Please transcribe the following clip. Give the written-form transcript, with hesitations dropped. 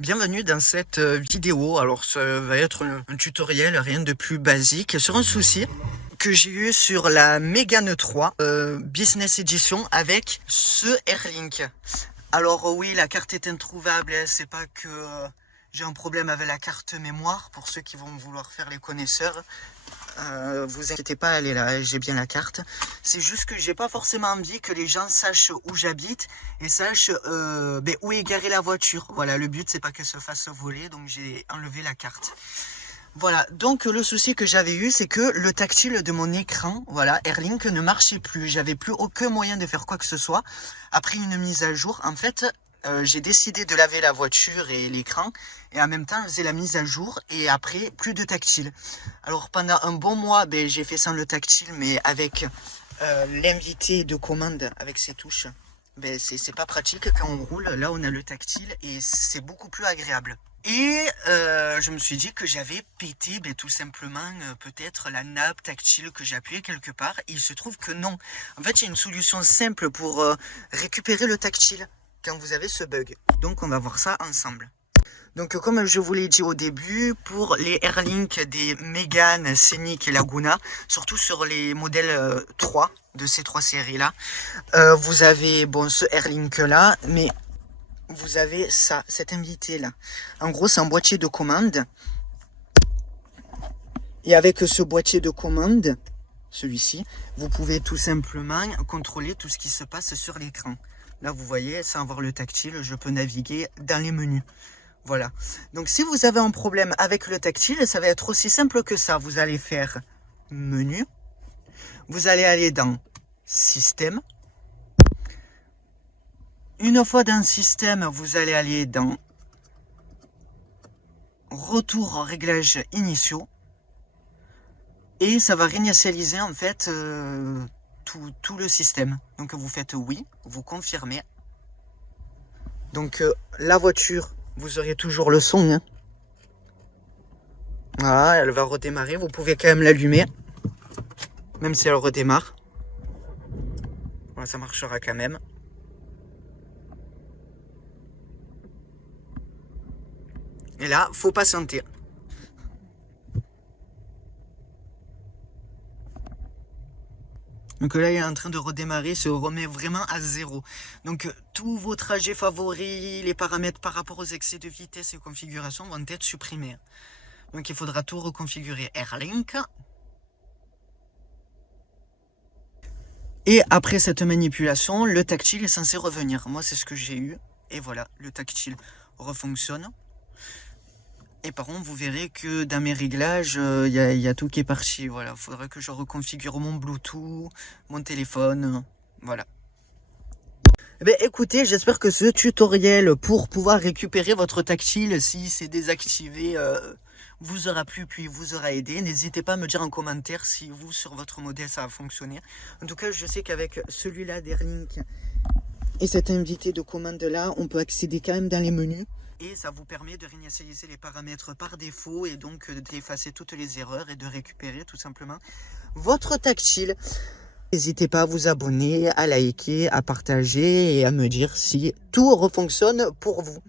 Bienvenue dans cette vidéo. Alors ça va être un tutoriel, rien de plus basique, sur un souci que j'ai eu sur la Mégane 3 Business Edition avec ce Airlink. Alors oui, la carte est introuvable, hein, c'est pas que j'ai un problème avec la carte mémoire, pour ceux qui vont vouloir faire les connaisseurs. Vous inquiétez pas, elle est là, j'ai bien la carte. C'est juste que j'ai pas forcément envie que les gens sachent où j'habite et sachent où est garée la voiture. Voilà, le but c'est pas qu'elle se fasse voler, donc j'ai enlevé la carte. Voilà, donc le souci que j'avais eu, c'est que le tactile de mon écran, voilà, Airlink ne marchait plus. J'avais plus aucun moyen de faire quoi que ce soit. Après une mise à jour, en fait, j'ai décidé de laver la voiture et l'écran, et en même temps, je faisais la mise à jour, et après, plus de tactile. Alors pendant un bon mois, j'ai fait sans le tactile, mais avec l'invité de commande, avec ses touches, c'est pas pratique quand on roule. Là, on a le tactile, et c'est beaucoup plus agréable. Et je me suis dit que j'avais pété tout simplement peut-être la nappe tactile, que j'ai appuyé quelque part. Et il se trouve que non. En fait, il y a une solution simple pour récupérer le tactile quand vous avez ce bug. Donc on va voir ça ensemble. Donc comme je vous l'ai dit au début, pour les Airlink des Mégane, Scénic et Laguna, surtout sur les modèles 3 de ces trois séries là, vous avez ce Airlink là, mais vous avez ça, cet invité là. En gros, c'est un boîtier de commande. Et avec ce boîtier de commande, celui-ci, vous pouvez tout simplement contrôler tout ce qui se passe sur l'écran. Là, vous voyez, sans avoir le tactile, je peux naviguer dans les menus. Voilà. Donc, si vous avez un problème avec le tactile, ça va être aussi simple que ça. Vous allez faire menu. Vous allez aller dans système. Une fois dans le système, vous allez aller dans retour réglages initiaux. Et ça va réinitialiser en fait tout le système. Donc vous faites oui, vous confirmez. Donc la voiture, vous aurez toujours le son. Hein. Voilà, elle va redémarrer. Vous pouvez quand même l'allumer, même si elle redémarre. Voilà, ça marchera quand même. Et là, faut patienter. Donc là, il est en train de redémarrer, se remet vraiment à zéro. Donc tous vos trajets favoris, les paramètres par rapport aux excès de vitesse et configuration vont être supprimés. Donc il faudra tout reconfigurer Airlink. Et après cette manipulation, le tactile est censé revenir. Moi, c'est ce que j'ai eu. Et voilà, le tactile refonctionne. Et par contre, vous verrez que dans mes réglages, il y a tout qui est parti. Voilà, il faudrait que je reconfigure mon Bluetooth, mon téléphone. Voilà. Écoutez, j'espère que ce tutoriel pour pouvoir récupérer votre tactile si c'est désactivé vous aura plu, puis vous aura aidé. N'hésitez pas à me dire en commentaire si vous, sur votre modèle, ça a fonctionné. En tout cas, je sais qu'avec celui-là d'Airlink et cet invité de commande là, on peut accéder quand même dans les menus. Et ça vous permet de réinitialiser les paramètres par défaut et donc d'effacer toutes les erreurs et de récupérer tout simplement votre tactile. N'hésitez pas à vous abonner, à liker, à partager et à me dire si tout refonctionne pour vous.